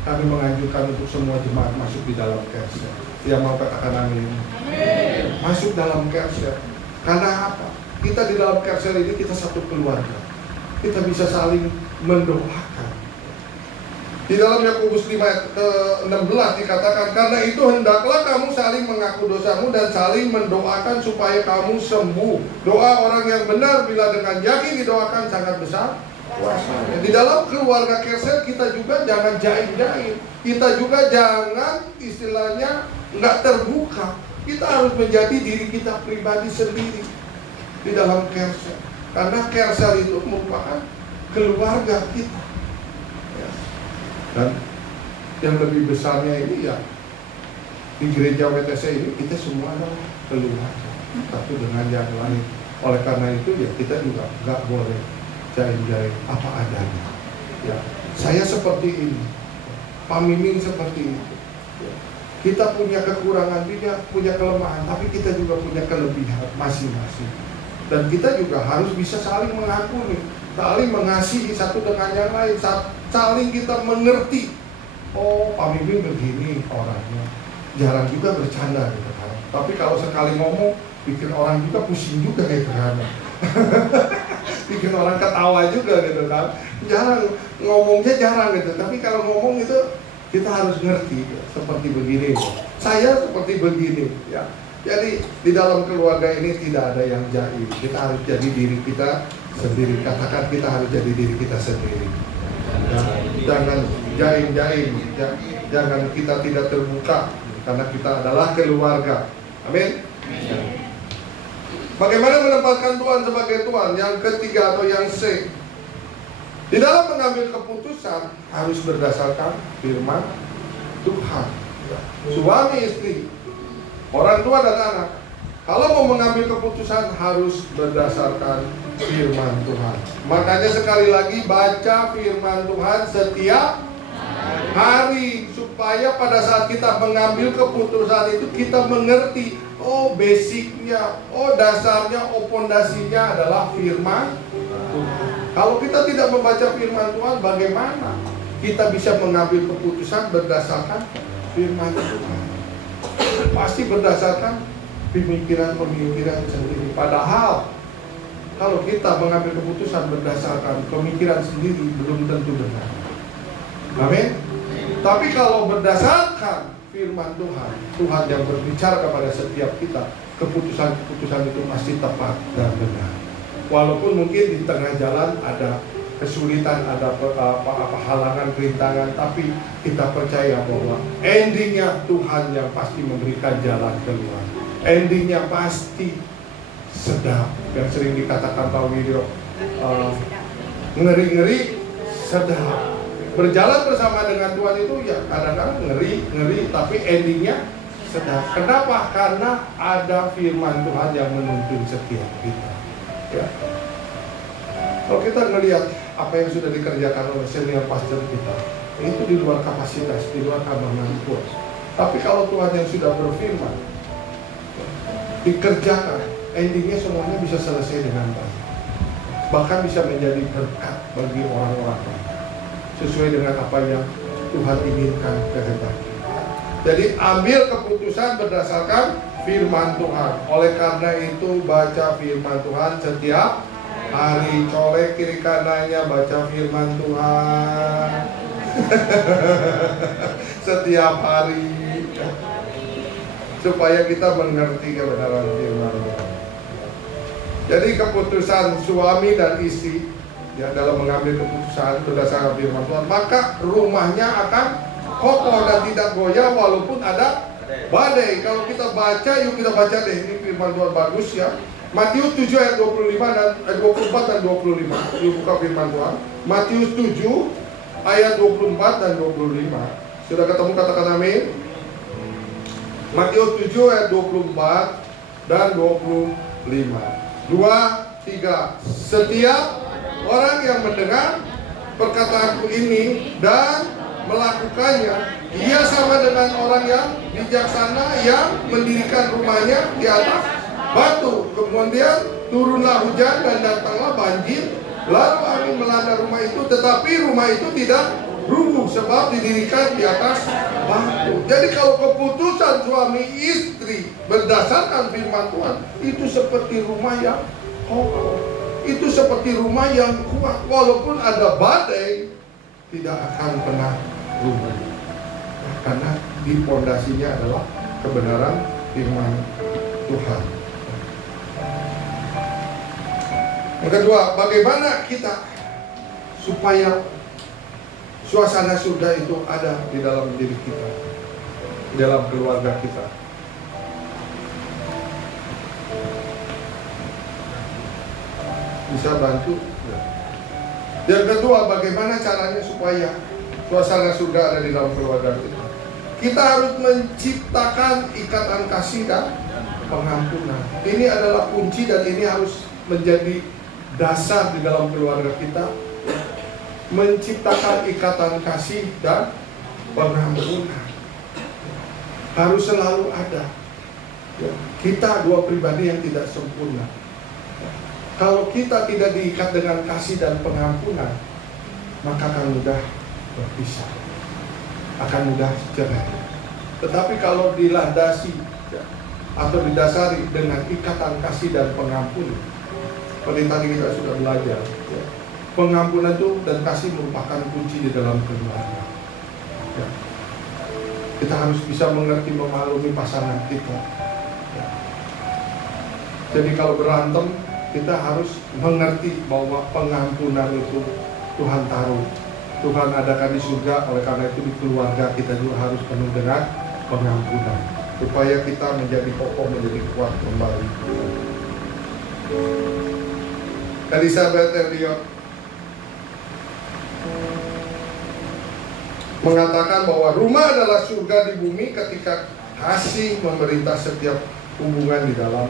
kami menganjurkan untuk semua jemaat masuk di dalam Kersel. Yang mau katakan amin? Amin. Masuk dalam Kersel. Karena apa? Kita di dalam Kersel ini kita satu keluarga. Kita bisa saling mendoakan. Di dalam Yakobus 5 ayat ke-16 dikatakan, karena itu hendaklah kamu saling mengaku dosamu dan saling mendoakan supaya kamu sembuh. Doa orang yang benar bila dengan yakin didoakan sangat besar kuasanya. Di dalam keluarga Kersel kita juga jangan jaim-jaim. Kita juga jangan istilahnya nggak terbuka. Kita harus menjadi diri kita pribadi sendiri di dalam Kelsel. Karena Kelsel itu merupakan keluarga kita. Ya. Dan yang lebih besarnya ini ya, di gereja WTC ini kita semua adalah keluarga satu dengan yang lain. Oleh karena itu ya kita juga nggak boleh jaim-jaim apa adanya. Ya, saya seperti ini, Pak Miming seperti itu. Ya. Kita punya kekurangan, punya kelemahan, tapi kita juga punya kelebihan masing-masing. Dan kita juga harus bisa saling mengampuni, saling mengasihi satu dengan yang lain, saling kita mengerti. Oh, Pak Miming begini orangnya, jarang juga bercanda gitu kan. Tapi kalau sekali ngomong, bikin orang juga pusing juga gitu kan. Bikin orang ketawa juga gitu kan. Jarang, ngomongnya jarang gitu. Tapi kalau ngomong itu kita harus ngerti ya, seperti begini. Saya seperti begini ya. Jadi di dalam keluarga ini tidak ada yang jaim. Kita harus jadi diri kita sendiri. Katakan kita harus jadi diri kita sendiri. Ya, jangan jaim-jaim. Ya, jangan kita tidak terbuka karena kita adalah keluarga. Amin. Ya. Bagaimana menempatkan Tuhan sebagai Tuhan? Yang ketiga atau yang C, di dalam mengambil keputusan harus berdasarkan firman Tuhan. Suami istri, orang tua dan anak, kalau mau mengambil keputusan harus berdasarkan firman Tuhan. Makanya sekali lagi baca firman Tuhan setiap hari, supaya pada saat kita mengambil keputusan itu kita mengerti, oh basicnya, oh dasarnya, oh pondasinya adalah firman Tuhan. Kalau kita tidak membaca firman Tuhan, bagaimana kita bisa mengambil keputusan berdasarkan firman Tuhan? Pasti berdasarkan pemikiran-pemikiran sendiri. Padahal kalau kita mengambil keputusan berdasarkan pemikiran sendiri belum tentu benar. Amin. Tapi kalau berdasarkan firman Tuhan, Tuhan yang berbicara kepada setiap kita, keputusan-keputusan itu pasti tepat dan benar. Walaupun mungkin di tengah jalan ada kesulitan, ada halangan, rintangan, tapi kita percaya bahwa endingnya Tuhan yang pasti memberikan jalan keluar. Endingnya pasti sedap. Yang sering dikatakan Pak Widyo, ngeri-ngeri sedap. Berjalan bersama dengan Tuhan itu ya kadang-kadang ngeri, tapi endingnya sedap. Kenapa? Karena ada firman Tuhan yang menuntun setiap kita. Ya. Kalau kita melihat apa yang sudah dikerjakan oleh senior pastor kita, itu di luar kapasitas, di luar kemampuan. Tapi kalau Tuhan yang sudah berfirman, dikerjakan, endingnya semuanya bisa selesai dengan baik. Bahkan bisa menjadi berkat bagi orang-orang lain, sesuai dengan apa yang Tuhan inginkan kehendaki. Jadi ambil keputusan berdasarkan firman Tuhan. Oleh karena itu baca firman Tuhan setiap hari. Colek kiri kanannya, baca firman Tuhan setiap hari, supaya kita mengerti kebenaran firman Tuhan. Jadi keputusan suami dan istri ya, dalam mengambil keputusan berdasarkan firman Tuhan, maka rumahnya akan kokoh dan tidak goyah walaupun ada badai. Kalau kita baca, yuk kita baca deh, ini firman Tuhan bagus ya. Matius 7 ayat 25 dan 24 dan 25. Yuk buka firman Tuhan. Matius 7 ayat 24 dan 25. Sudah ketemu, katakan amin. Matius 7 ayat 24 dan 25. 2, 3. Setiap orang yang mendengar perkataanku ini dan melakukannya, ia sama dengan orang yang bijaksana yang mendirikan rumahnya di atas batu. Kemudian turunlah hujan dan datanglah banjir, lalu angin melanda rumah itu, tetapi rumah itu tidak rubuh sebab didirikan di atas batu. Jadi kalau keputusan suami istri berdasarkan firman Tuhan, itu seperti rumah yang kokoh, itu seperti rumah yang kuat. Walaupun ada badai, tidak akan pernah rubuh, karena di pondasinya adalah kebenaran firman Tuhan. Yang kedua, bagaimana kita supaya suasana surga itu ada di dalam diri kita. dalam keluarga kita. Bisa bantu? Yang kedua, bagaimana caranya supaya suasana surga ada di dalam keluarga kita? Kita harus menciptakan ikatan kasih dan pengampunan. Ini adalah kunci dan ini harus menjadi dasar di dalam keluarga kita. Menciptakan ikatan kasih dan pengampunan harus selalu ada. Kita dua pribadi yang tidak sempurna. Kalau kita tidak diikat dengan kasih dan pengampunan, maka akan mudah berpisah, akan mudah cerai. Tetapi kalau dilandasi atau didasari dengan ikatan kasih dan pengampunan, seperti tadi kita sudah belajar, pengampunan itu dan kasih merupakan kunci di dalam keluarga. Kita harus bisa mengerti, memaklumi pasangan kita. Jadi kalau berantem, kita harus mengerti bahwa pengampunan itu Tuhan taruh, Tuhan adakan di surga. Oleh karena itu di keluarga kita juga harus penuh dengan pengampunan, supaya kita menjadi kokoh, menjadi kuat kembali. Elizabeth Elliot mengatakan bahwa rumah adalah surga di bumi ketika kasih memerintah setiap hubungan di dalam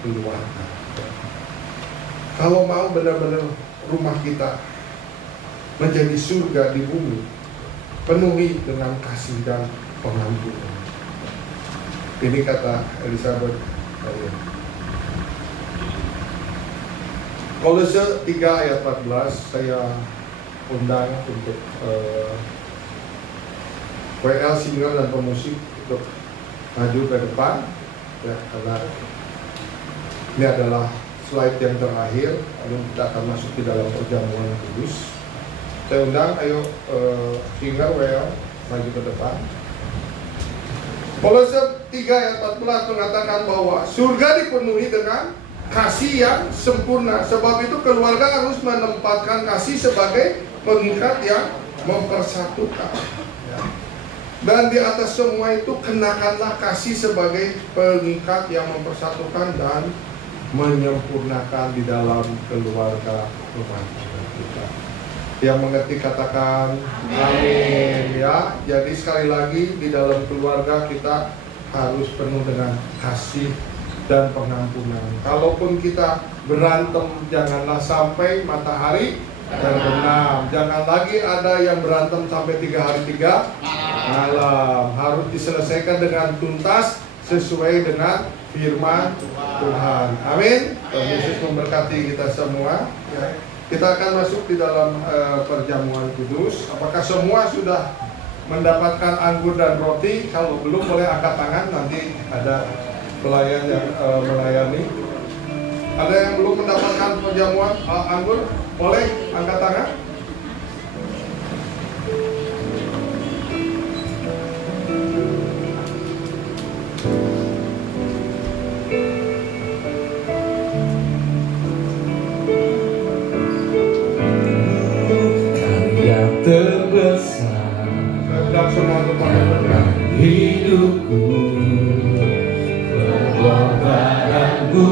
keluarga. Kalau mau benar-benar rumah kita menjadi surga di bumi, penuhi dengan kasih dan pengampunan. Ini kata Elizabeth. Kolose 3 ayat 14 saya undang untuk WL singer dan pemusik untuk maju ke depan, ya, karena ini adalah slide yang terakhir, lalu kita akan masuk di dalam perjamuan kudus. Saya undang, ayo singer WL maju ke depan. Kolose 3 ayat 14 mengatakan bahwa surga dipenuhi dengan kasih yang sempurna. Sebab itu keluarga harus menempatkan kasih sebagai pengikat yang mempersatukan. Dan di atas semua itu kenakanlah kasih sebagai pengikat yang mempersatukan dan menyempurnakan di dalam keluarga rumah kita. Yang mengerti katakan amin, ya. Jadi sekali lagi di dalam keluarga kita harus penuh dengan kasih dan pengampunan. Kalaupun kita berantem, janganlah sampai matahari terbenam. Jangan lagi ada yang berantem sampai 3 hari 3 malam. Harus diselesaikan dengan tuntas sesuai dengan firman Tuhan. Amin. Tuhan Yesus memberkati kita semua. Ya. Kita akan masuk di dalam perjamuan kudus. Apakah semua sudah mendapatkan anggur dan roti? Kalau belum, boleh angkat tangan. Nanti ada pelayan yang melayani. Ada yang belum mendapatkan perjamuan anggur? Boleh angkat tangan. Terbesar dalam hidupku, pengorbananmu